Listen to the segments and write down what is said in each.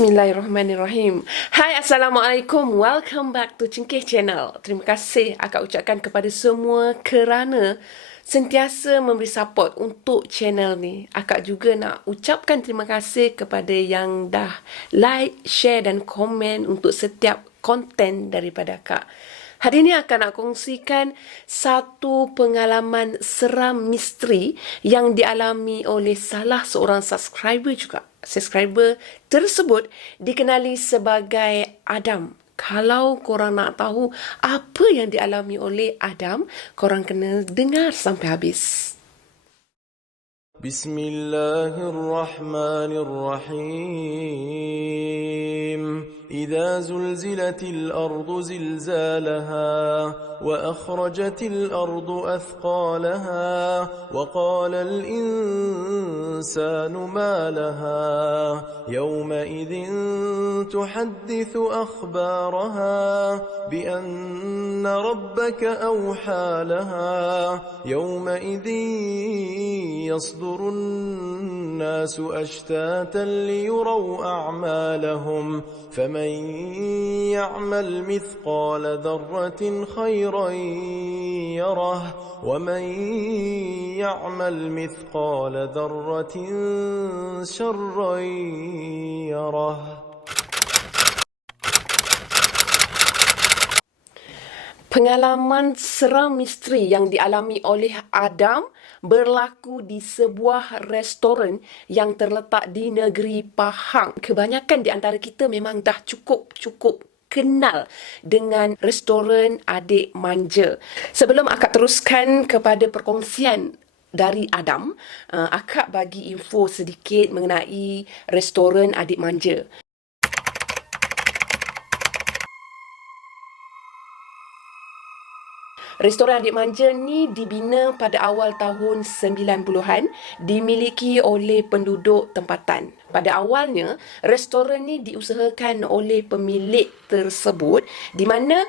Bismillahirrahmanirrahim. Hai, Assalamualaikum. Welcome back to Cengkeh Channel. Terima kasih akak ucapkan kepada semua kerana sentiasa memberi support untuk channel ni. Akak juga nak ucapkan terima kasih kepada yang dah like, share dan komen untuk setiap konten daripada akak. Hari ini akan nak kongsikan satu pengalaman seram misteri yang dialami oleh salah seorang subscriber juga. Subscriber tersebut dikenali sebagai Adam. Kalau korang nak tahu apa yang dialami oleh Adam, korang kena dengar sampai habis. Bismillahirrahmanirrahim. إذا زلزلت الأرض زلزالها وأخرجت الأرض أثقالها وقال الإنسان ما لها يومئذ تحدث أخبارها بأن ربك أوحى لها يومئذ يصدر الناس أشتاتا ليروا أعمالهم فمن يعمل مثقال ذرة خيرا يره ومن يعمل مثقال ذرة شرا يره. Pengalaman seram misteri yang dialami oleh Adam berlaku di sebuah restoran yang terletak di negeri Pahang. Kebanyakan di antara kita memang dah cukup kenal dengan restoran Adik Manja. Sebelum akak teruskan kepada perkongsian dari Adam, akak bagi info sedikit mengenai restoran Adik Manja. Restoran Adik Manja ni dibina pada awal tahun 90-an, dimiliki oleh penduduk tempatan. Pada awalnya, restoran ni diusahakan oleh pemilik tersebut di mana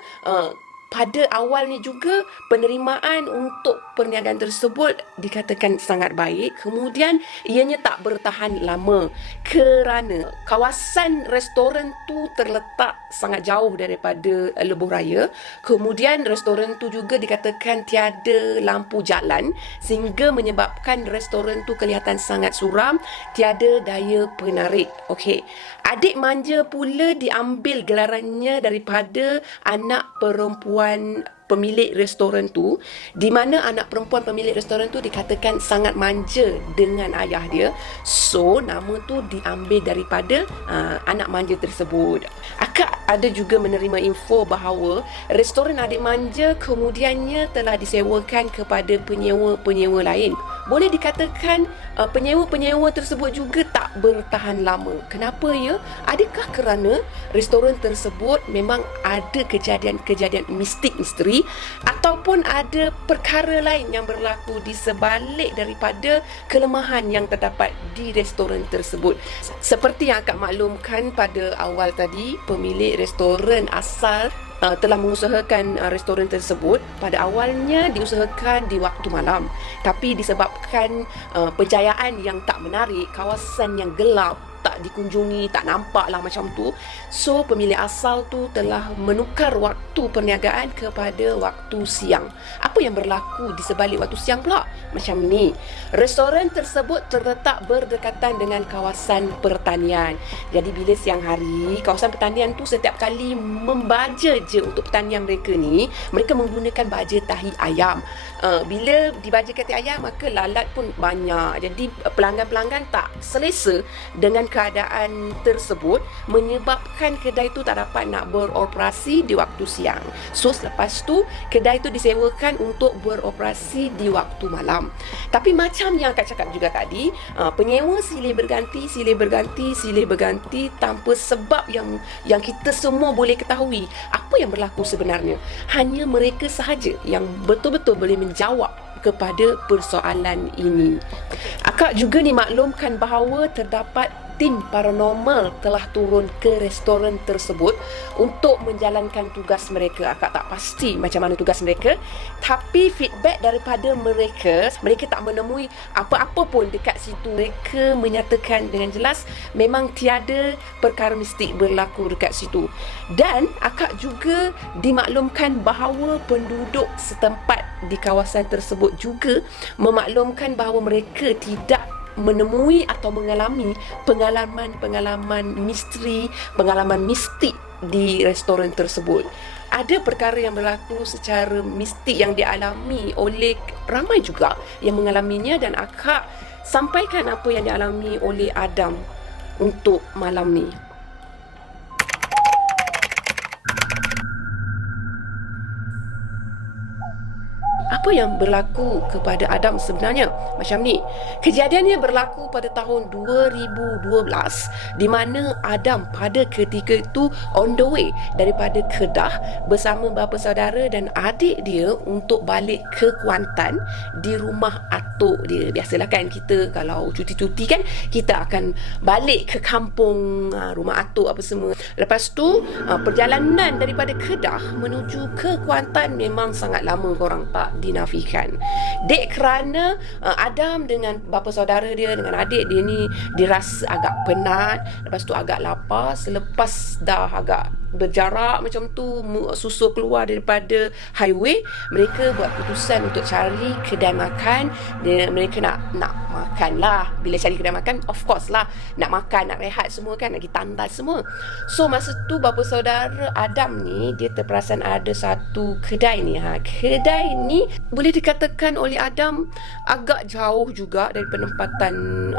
pada awalnya juga penerimaan untuk perniagaan tersebut dikatakan sangat baik. Kemudian ianya tak bertahan lama kerana kawasan restoran tu terletak sangat jauh daripada lebuh raya. Kemudian restoran tu juga dikatakan tiada lampu jalan sehingga menyebabkan restoran tu kelihatan sangat suram, tiada daya penarik. Okey. Adik Manja pula diambil gelarannya daripada anak perempuan pemilik restoran tu, di mana anak perempuan pemilik restoran tu dikatakan sangat manja dengan ayah dia. So, nama tu diambil daripada anak manja tersebut. Akak ada juga menerima info bahawa restoran Adik Manja kemudiannya telah disewakan kepada penyewa-penyewa lain. Boleh dikatakan penyewa-penyewa tersebut juga tak bertahan lama. Kenapa ya? Adakah kerana restoran tersebut memang ada kejadian-kejadian misteri ataupun ada perkara lain yang berlaku di sebalik daripada kelemahan yang terdapat di restoran tersebut? Seperti yang akak maklumkan pada awal tadi, pemilik restoran asal telah mengusahakan restoran tersebut. Pada awalnya diusahakan di waktu malam, tapi disebabkan pencahayaan yang tak menarik, kawasan yang gelap, tak dikunjungi, tak nampak lah macam tu. So, pemilik asal tu telah menukar waktu perniagaan kepada waktu siang. Apa yang berlaku di sebalik waktu siang pula? Macam ni. Restoran tersebut terletak berdekatan dengan kawasan pertanian. Jadi, bila siang hari, kawasan pertanian tu setiap kali membaja je untuk pertanian mereka ni, mereka menggunakan baja tahi ayam. Bila dibajakan tahi ayam, maka lalat pun banyak. Jadi, pelanggan-pelanggan tak selesa dengan keadaan tersebut, menyebabkan kedai itu tak dapat nak beroperasi di waktu siang. So, selepas tu kedai itu disewakan untuk beroperasi di waktu malam. Tapi macam yang akak cakap juga tadi, penyewa silih berganti tanpa sebab yang kita semua boleh ketahui apa yang berlaku sebenarnya. Hanya mereka sahaja yang betul-betul boleh menjawab kepada persoalan ini. Akak juga dimaklumkan bahawa terdapat tim paranormal telah turun ke restoran tersebut untuk menjalankan tugas mereka. Akak tak pasti macam mana tugas mereka, tapi feedback daripada mereka tak menemui apa-apa pun dekat situ. Mereka menyatakan dengan jelas memang tiada perkara mistik berlaku dekat situ. Dan akak juga dimaklumkan bahawa penduduk setempat di kawasan tersebut juga memaklumkan bahawa mereka tidak menemui atau mengalami pengalaman misteri, pengalaman mistik di restoran tersebut. Ada perkara yang berlaku secara mistik yang dialami oleh ramai juga yang mengalaminya, dan akak sampaikan apa yang dialami oleh Adam untuk malam ni. Apa yang berlaku kepada Adam sebenarnya? Macam ni. Kejadiannya berlaku pada tahun 2012 di mana Adam pada ketika itu on the way daripada Kedah bersama bapa saudara dan adik dia untuk balik ke Kuantan di rumah atuk dia. Biasalah kan kita kalau cuti-cuti kan kita akan balik ke kampung, rumah atuk apa semua. Lepas tu perjalanan daripada Kedah menuju ke Kuantan memang sangat lama, korang tak dinafikan. Dek kerana Adam dengan bapa saudara dia dengan adik dia ni dirasa agak penat, lepas tu agak lapar. Selepas dah agak berjarak macam tu, susul keluar daripada highway, mereka buat keputusan untuk cari kedai makan. Mereka nak makan lah. Bila cari kedai makan, of course lah nak makan, nak rehat semua kan, nak pergi tandas semua. So masa tu bapa saudara Adam ni dia terperasan ada satu kedai ni. Kedai ni boleh dikatakan oleh Adam agak jauh juga dari penempatan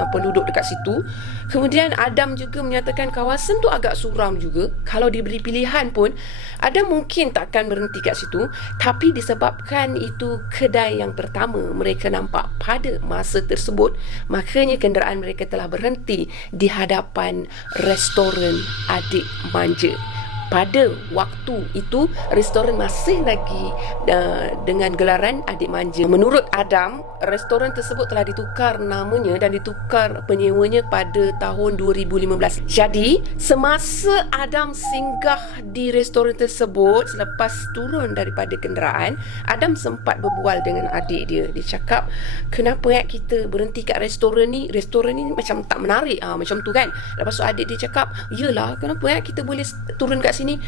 penduduk dekat situ. Kemudian Adam juga menyatakan kawasan tu agak suram juga. Kalau diberi pilihan pun Adam mungkin takkan berhenti kat situ, tapi disebabkan itu kedai yang pertama mereka nampak pada masa tersebut, makanya kenderaan mereka telah berhenti di hadapan restoran Adik Manja. Pada waktu itu restoran masih lagi dengan gelaran Adik Manja. Menurut Adam, restoran tersebut telah ditukar namanya dan ditukar penyewanya pada tahun 2015. Jadi semasa Adam singgah di restoran tersebut, selepas turun daripada kenderaan, Adam sempat berbual dengan adik dia. Dia cakap, kenapa kita berhenti kat restoran ni? Restoran ni macam tak menarik, macam tu kan. Lepas tu adik dia cakap, yelah, kenapa kita boleh turun kat sini?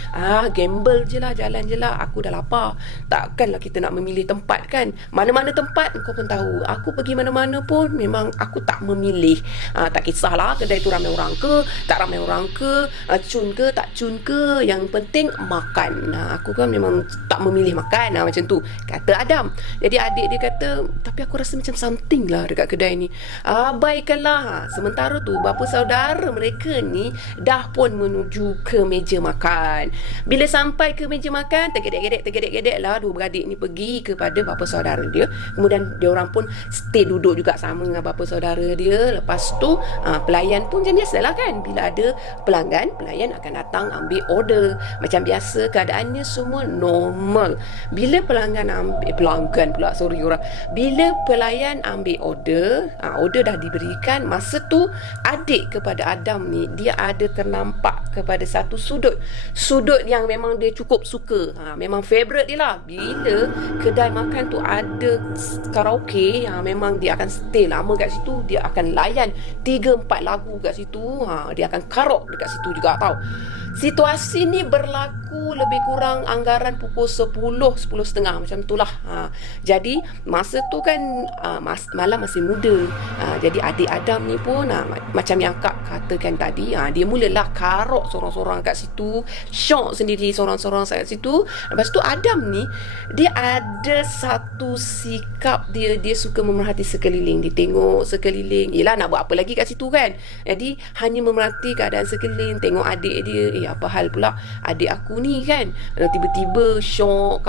Gamble je lah, jalan je lah, aku dah lapar. Takkanlah kita nak memilih tempat kan. Mana-mana tempat kau pun tahu, aku pergi mana-mana pun memang aku tak memilih. Tak kisahlah kedai tu ramai orang ke, tak ramai orang ke, cun ke, tak cun ke, yang penting makan. Aku kan memang tak memilih makan, macam tu kata Adam. Jadi adik dia kata, tapi aku rasa macam something lah dekat kedai ni. Abaikanlah. Sementara tu bapa saudara mereka ni dah pun menuju ke meja makan. Bila sampai ke meja makan, tergedek-gedek lah dua beradik ni pergi kepada bapa saudara dia. Kemudian dia orang pun stay duduk juga sama dengan bapa saudara dia. Lepas tu pelayan pun macam biasalah kan, bila ada pelanggan, pelayan akan datang ambil order. Macam biasa, keadaannya semua normal. Bila bila pelayan ambil order, order dah diberikan. Masa tu adik kepada Adam ni dia ada ternampak kepada satu sudut yang memang dia cukup suka. Memang favourite dia lah. Bila kedai makan tu ada karaoke, memang dia akan stay lama kat situ. Dia akan layan 3-4 lagu kat situ. Dia akan karaoke dekat situ juga tau. Situasi ni berlaku lebih kurang anggaran pukul 10:30 macam itulah. Jadi masa tu kan malam masih muda. Jadi adik Adam ni pun macam yang Kak katakan tadi, dia mulalah karok sorang-sorang kat situ, syok sendiri sorang-sorang kat situ. Lepas tu Adam ni dia ada satu sikap, dia suka memerhati sekeliling. Dia tengok sekeliling. Yelah, nak buat apa lagi kat situ kan. Jadi hanya memerhati keadaan sekeliling, tengok adik dia. Apa hal pula adik aku ni kan, tiba-tiba syok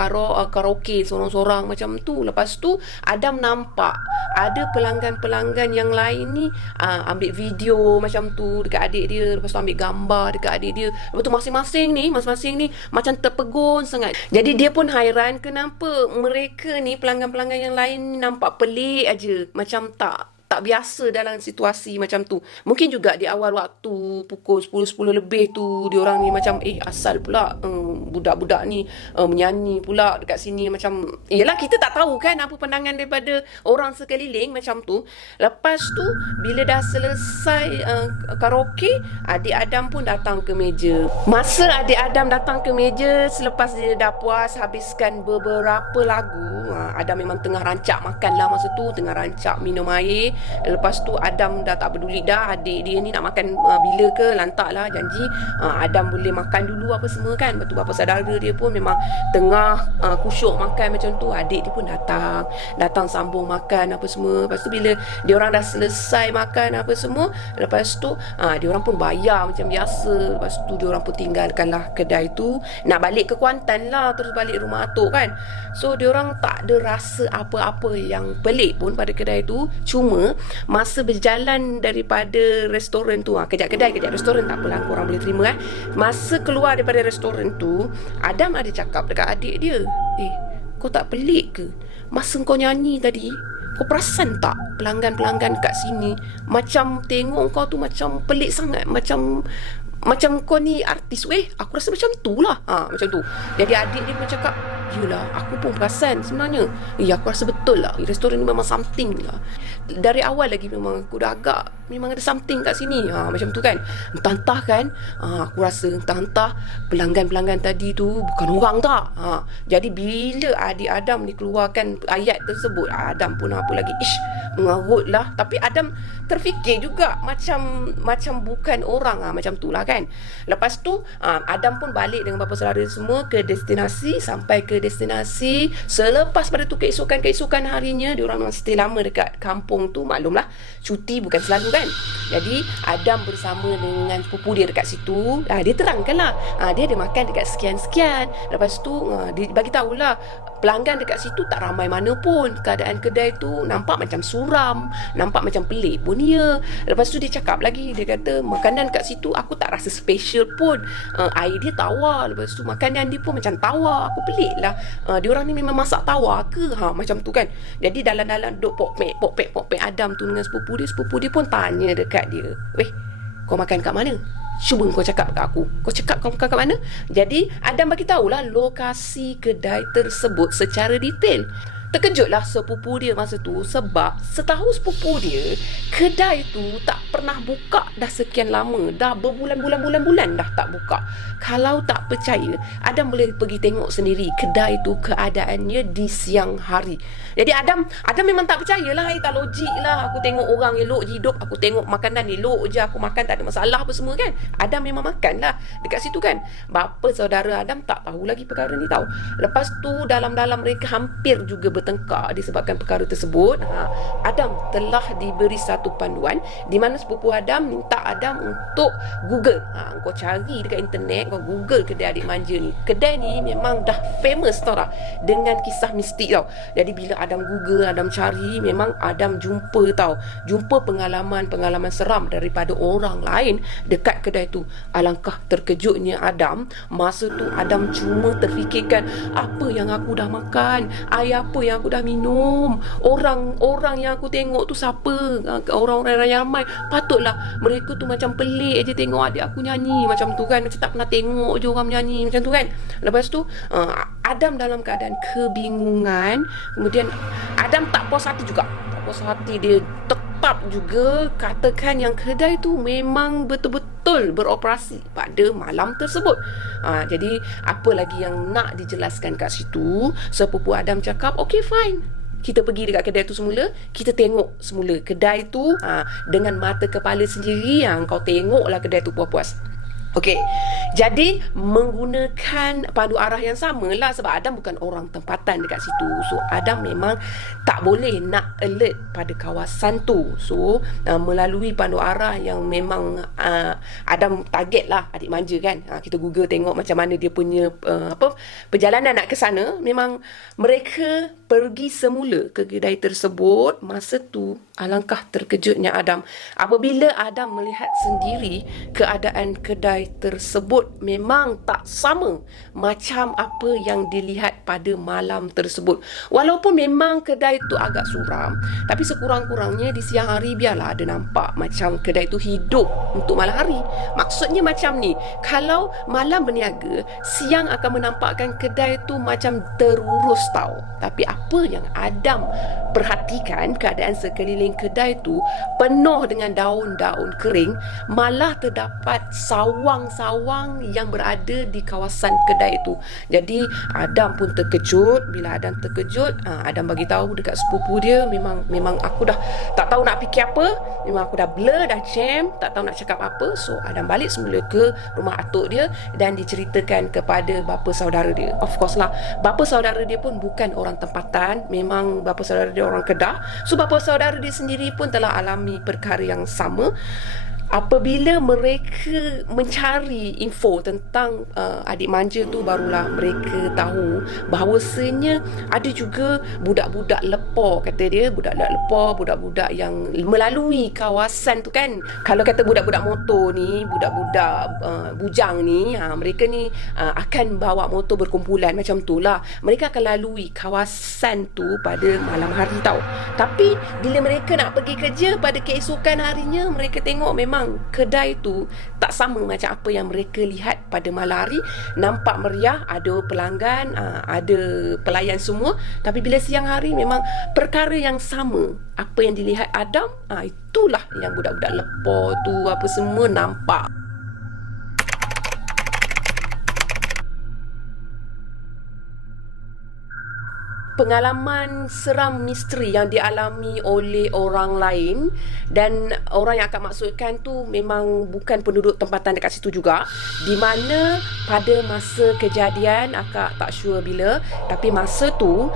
karaoke sorang-sorang macam tu. Lepas tu Adam nampak ada pelanggan-pelanggan yang lain ni ambil video macam tu dekat adik dia. Lepas tu ambil gambar dekat adik dia. Lepas tu masing-masing ni macam terpegun sangat. Jadi dia pun hairan kenapa mereka ni pelanggan-pelanggan yang lain ni nampak pelik aja, macam tak tak biasa dalam situasi macam tu. Mungkin juga di awal waktu pukul 10 lebih tu diorang ni macam asal pula budak-budak ni menyanyi pula dekat sini macam yelah kita tak tahu kan apa pandangan daripada orang sekeliling macam tu. Lepas tu bila dah selesai karaoke, adik Adam pun datang ke meja. Masa adik Adam datang ke meja selepas dia dah puas habiskan beberapa lagu, Adam memang tengah rancak makan lah masa tu, tengah rancak minum air. Lepas tu Adam dah tak peduli dah adik dia ni nak makan bila ke, lantak lah janji Adam boleh makan dulu apa semua kan. Lepas tu bapa saudara dia pun memang tengah kusyuk makan macam tu. Adik dia pun datang sambung makan apa semua. Lepas tu bila diorang dah selesai makan apa semua, lepas tu diorang pun bayar macam biasa. Lepas tu diorang pun tinggalkan lah kedai tu, nak balik ke Kuantan lah, terus balik rumah atuk kan. So diorang tak ada rasa apa-apa yang pelik pun pada kedai tu. Cuma masa berjalan daripada restoran tu, kejap kedai kejap restoran tak apalah, korang boleh terima masa keluar daripada restoran tu, Adam ada cakap dekat adik dia, kau tak pelik ke masa kau nyanyi tadi? Kau perasan tak pelanggan-pelanggan kat sini macam tengok kau tu macam pelik sangat, macam kau ni artis. Aku rasa macam tu lah. Macam tu. Jadi adik dia pun cakap, yelah aku pun perasan sebenarnya. Aku rasa betul lah, restoran ni memang something lah. Dari awal lagi memang aku dah agak memang ada something kat sini. Macam tu kan. Entah-entah kan, aku rasa entah-entah pelanggan-pelanggan tadi tu bukan orang tak. Jadi bila adik Adam ni keluarkan ayat tersebut, Adam pun apa lagi, mengarut lah. Tapi Adam terfikir juga macam bukan orang macam tu lah kan. Lepas tu Adam pun balik dengan bapa saudara semua ke destinasi. Sampai ke destinasi, selepas pada tu keesokan harinya diorang memang stay lama dekat kampung tu. Maklumlah cuti bukan selalu kan. Jadi Adam bersama dengan sepupu dia dekat situ. Dia terangkan lah, dia ada makan dekat sekian-sekian. Lepas tu dia bagi tahulah pelanggan dekat situ tak ramai mana pun. Keadaan kedai tu nampak macam suram, nampak macam pelik pun ya. Lepas tu dia cakap lagi, dia kata makanan kat situ aku tak rasa special pun. Air dia tawar. Lepas tu makanan dia pun macam tawar. Aku pelik lah, diorang ni memang masak tawar ke? Macam tu kan. Jadi dalam-dalam duk pokpek Adam tu dengan sepupu dia pun tanya dekat dia, kau makan kat mana? Cuba kau cakap kat aku. Kau cakap kau makan kat mana? Jadi Adam bagi tahulah lokasi kedai tersebut secara detail. Terkejutlah sepupu dia masa tu, sebab setahu sepupu dia kedai tu tak pernah buka dah sekian lama. Dah berbulan-bulan dah tak buka. Kalau tak percaya, Adam boleh pergi tengok sendiri kedai tu keadaannya di siang hari. Jadi Adam memang tak percayalah, tak logik lah. Aku tengok orang elok hidup, aku tengok makanan elok je, aku makan tak ada masalah apa semua kan. Adam memang makan lah dekat situ kan. Bapa saudara Adam tak tahu lagi perkara ni tahu. Lepas tu dalam-dalam mereka hampir juga bertengkar disebabkan perkara tersebut. Adam telah diberi satu panduan di mana sepupu Adam minta Adam untuk Google. Kau cari dekat internet, kau Google kedai adik manja ni. Kedai ni memang dah famous tau tak, dengan kisah mistik tau. Jadi bila Adam Google, Adam cari, memang Adam jumpa pengalaman seram daripada orang lain dekat kedai tu. Alangkah terkejutnya Adam. Masa tu Adam cuma terfikirkan, apa yang aku dah makan, air apa yang aku dah minum, orang yang aku tengok tu siapa, orang-orang ramai. Patutlah mereka tu macam pelik je tengok adik aku nyanyi macam tu kan, macam tak pernah tengok je orang menyanyi macam tu kan. Lepas tu Adam dalam keadaan kebingungan. Kemudian Adam tak puas hati juga. Dia tetap juga katakan yang kedai tu memang betul-betul beroperasi pada malam tersebut. Jadi apa lagi yang nak dijelaskan kat situ? Sepupu Adam cakap, okay fine, kita pergi dekat kedai tu semula, kita tengok semula kedai tu dengan mata kepala sendiri. Yang kau tengoklah kedai tu puas-puas. Okey, jadi menggunakan pandu arah yang sama lah, sebab Adam bukan orang tempatan dekat situ. So Adam memang tak boleh nak alert pada kawasan tu. So melalui pandu arah yang memang Adam target lah adik manja kan. Kita Google tengok macam mana dia punya perjalanan nak ke sana. Memang mereka pergi semula ke kedai tersebut, masa tu alangkah terkejutnya Adam apabila Adam melihat sendiri keadaan kedai tersebut memang tak sama macam apa yang dilihat pada malam tersebut. Walaupun memang kedai tu agak suram, tapi sekurang-kurangnya di siang hari biarlah ada nampak macam kedai tu hidup untuk malam hari. Maksudnya macam ni, kalau malam berniaga, siang akan menampakkan kedai tu macam terurus tau. Tapi apa yang Adam perhatikan, keadaan sekeliling kedai tu penuh dengan daun-daun kering, malah terdapat sawang-sawang yang berada di kawasan kedai tu. Jadi Adam pun terkejut. Bila Adam terkejut, Adam bagi tahu dekat sepupu dia, memang aku dah tak tahu nak fikir apa, memang aku dah blur, dah jam, tak tahu nak cakap apa. So Adam balik semula ke rumah atuk dia dan diceritakan kepada bapa saudara dia. Of course lah, bapa saudara dia pun bukan orang tempatan, memang bapa saudara dia orang Kedah. So bapa saudara dia sendiri pun telah alami perkara yang sama. Apabila mereka mencari info tentang adik manja tu, barulah mereka tahu bahawasanya ada juga budak-budak lepor, kata dia, budak-budak lepor, budak-budak yang melalui kawasan tu kan. Kalau kata budak-budak motor ni, budak-budak bujang ni, mereka ni akan bawa motor berkumpulan macam tu lah. Mereka akan lalui kawasan tu pada malam hari tau. Tapi bila mereka nak pergi kerja pada keesokan harinya, mereka tengok memang kedai tu tak sama macam apa yang mereka lihat pada malam hari. Nampak meriah, ada pelanggan, ada pelayan semua. Tapi bila siang hari memang perkara yang sama apa yang dilihat Adam, itulah yang budak-budak lepor tu apa semua nampak. Pengalaman seram misteri yang dialami oleh orang lain, dan orang yang akan maksudkan tu memang bukan penduduk tempatan dekat situ juga, di mana pada masa kejadian, akak tak sure bila, tapi masa tu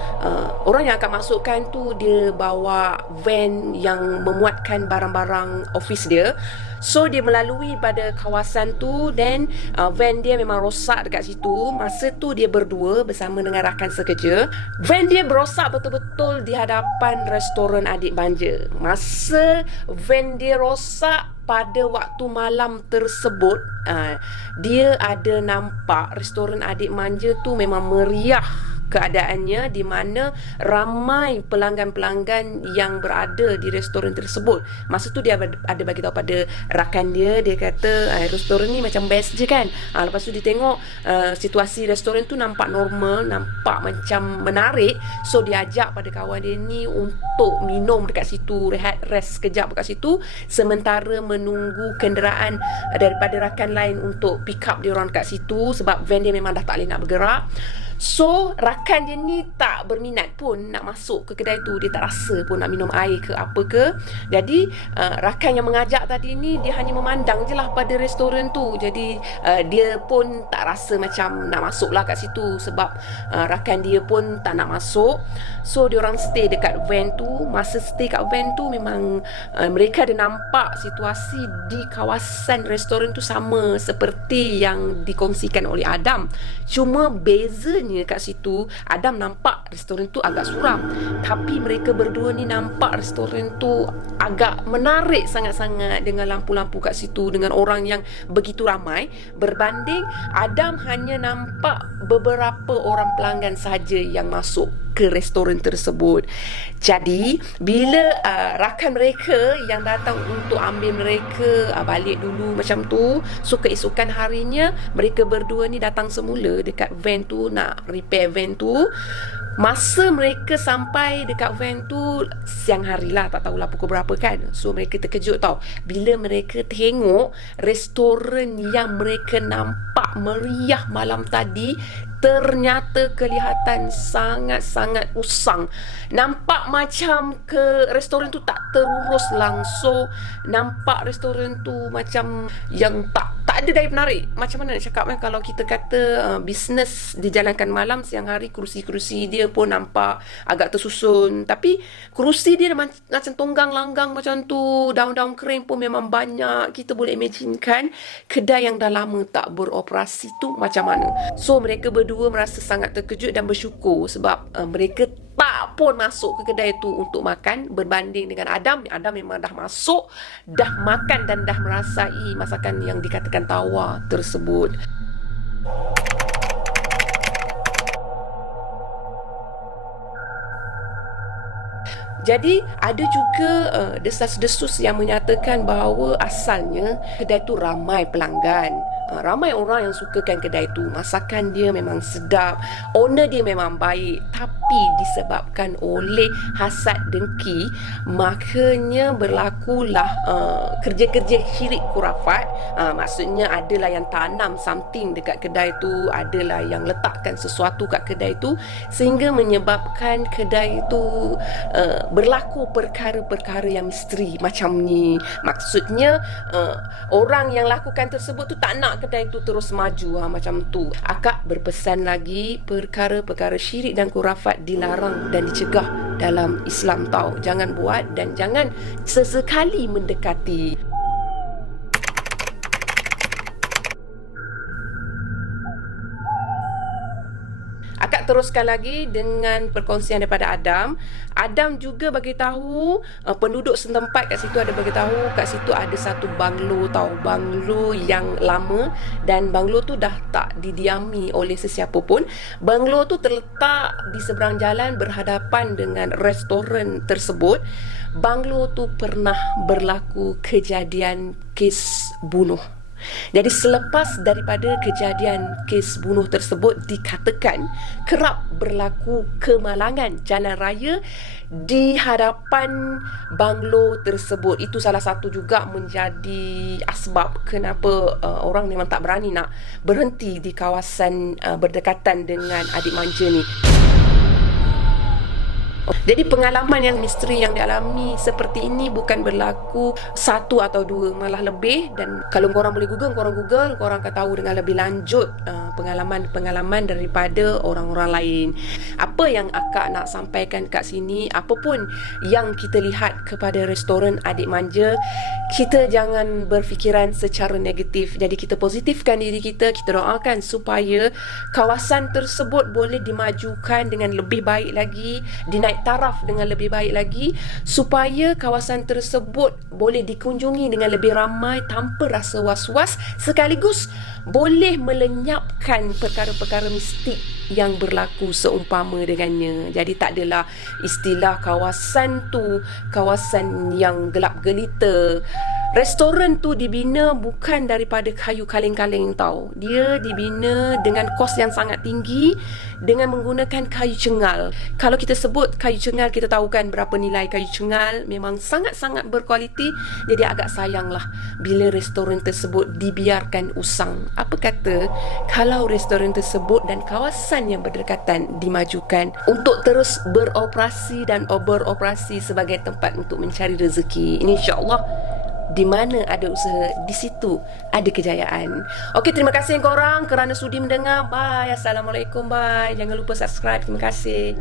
orang yang akan maksudkan tu dia bawa van yang memuatkan barang-barang office dia. So dia melalui pada kawasan tu dan van dia memang rosak dekat situ. Masa tu dia berdua bersama dengan rakan sekerja. Van dia berosak betul-betul di hadapan restoran adik manja. Masa van dia rosak pada waktu malam tersebut, dia ada nampak restoran adik manja tu memang meriah keadaannya, di mana ramai pelanggan-pelanggan yang berada di restoran tersebut. Masa tu dia ada bagi tahu pada rakan dia, dia kata restoran ni macam best je kan. Lepas tu dia tengok situasi restoran tu nampak normal, nampak macam menarik. So dia ajak pada kawan dia ni untuk minum dekat situ, rest sekejap dekat situ, sementara menunggu kenderaan daripada rakan lain untuk pick up dia orang dekat situ, sebab van dia memang dah tak boleh nak bergerak. So rakan dia ni tak berminat pun nak masuk ke kedai tu. Dia tak rasa pun nak minum air ke apa ke. Jadi rakan yang mengajak tadi ni, dia hanya memandang je lah pada restoran tu. Jadi dia pun tak rasa macam nak masuk lah kat situ, sebab rakan dia pun tak nak masuk. So dia orang stay dekat van tu. Masa stay kat van tu, memang mereka ada nampak situasi di kawasan restoran tu sama seperti yang dikongsikan oleh Adam. Cuma bezanya kat situ, Adam nampak restoran tu agak suram, tapi mereka berdua ni nampak restoran tu agak menarik sangat-sangat dengan lampu-lampu kat situ, dengan orang yang begitu ramai. Berbanding Adam hanya nampak beberapa orang pelanggan saja yang masuk ke restoran tersebut. Jadi bila rakan mereka yang datang untuk ambil mereka balik dulu macam tu, so keesokan harinya mereka berdua ni datang semula dekat van tu nak repair van tu. Masa mereka sampai dekat van tu siang hari lah, tak tahulah pukul berapa kan. So mereka terkejut tau bila mereka tengok restoran yang mereka nampak meriah malam tadi ternyata kelihatan sangat-sangat usang. Nampak macam restoran tu tak terurus langsung. Nampak restoran tu macam yang tak ada daya penarik. Macam mana nak cakap kan, kalau kita kata bisnes dijalankan malam, siang hari kerusi-kerusi dia pun nampak agak tersusun. Tapi kerusi dia macam tonggang langgang macam tu. Daun-daun kering pun memang banyak. Kita boleh imagine kan kedai yang dah lama tak beroperasi tu macam mana. So mereka berdua berdua merasa sangat terkejut dan bersyukur sebab mereka tak pun masuk ke kedai itu untuk makan, berbanding dengan Adam. Adam memang dah masuk, dah makan dan dah merasai masakan yang dikatakan tawar tersebut. Jadi ada juga desas-desus yang menyatakan bahawa asalnya kedai itu ramai pelanggan. Ramai orang yang sukakan kedai itu. Masakan dia memang sedap, owner dia memang baik, tapi disebabkan oleh hasad dengki, makanya berlakulah kerja-kerja syirik khurafat. Maksudnya adalah yang tanam something dekat kedai itu, adalah yang letakkan sesuatu kat kedai itu, sehingga menyebabkan kedai itu berlaku perkara-perkara yang misteri macam ni. Maksudnya orang yang lakukan tersebut tu tak nak kedai tu terus maju macam tu. Akak berpesan lagi, perkara-perkara syirik dan khurafat dilarang dan dicegah dalam Islam tau. Jangan buat dan jangan sesekali mendekati. Akak teruskan lagi dengan perkongsian daripada Adam. Adam juga bagi tahu, penduduk setempat kat situ ada bagi tahu kat situ ada satu banglo tau, banglo yang lama, dan banglo tu dah tak didiami oleh sesiapa pun. Banglo tu terletak di seberang jalan berhadapan dengan restoran tersebut. Banglo tu pernah berlaku kejadian kes bunuh. Jadi selepas daripada kejadian kes bunuh tersebut, dikatakan kerap berlaku kemalangan jalan raya di hadapan banglo tersebut. Itu salah satu juga menjadi asbab kenapa orang memang tak berani nak berhenti di kawasan berdekatan dengan adik manja ni. Jadi pengalaman yang misteri yang dialami seperti ini bukan berlaku satu atau dua, malah lebih. Dan kalau korang boleh Google, korang akan tahu dengan lebih lanjut pengalaman-pengalaman daripada orang-orang lain. Apa yang akak nak sampaikan kat sini, apapun yang kita lihat kepada restoran Adik Manja, kita jangan berfikiran secara negatif. Jadi kita positifkan diri kita, kita doakan supaya kawasan tersebut boleh dimajukan dengan lebih baik lagi, dinaik taraf dengan lebih baik lagi, supaya kawasan tersebut boleh dikunjungi dengan lebih ramai tanpa rasa was-was, sekaligus boleh melenyapkan perkara-perkara mistik yang berlaku seumpama dengannya. Jadi tak adalah istilah kawasan tu kawasan yang gelap gelita. Restoran tu dibina bukan daripada kayu kaleng-kaleng tau. Dia dibina dengan kos yang sangat tinggi dengan menggunakan kayu cengal. Kalau kita sebut kayu cengal, kita tahu kan berapa nilai kayu cengal, memang sangat-sangat berkualiti. Jadi agak sayanglah bila restoran tersebut dibiarkan usang. Apa kata kalau restoran tersebut dan kawasan yang berdekatan dimajukan untuk terus beroperasi dan beroperasi sebagai tempat untuk mencari rezeki. Ini insya-Allah, di mana ada usaha, di situ ada kejayaan. Okey, terima kasih korang kerana sudi mendengar. Bye. Assalamualaikum. Bye. Jangan lupa subscribe. Terima kasih.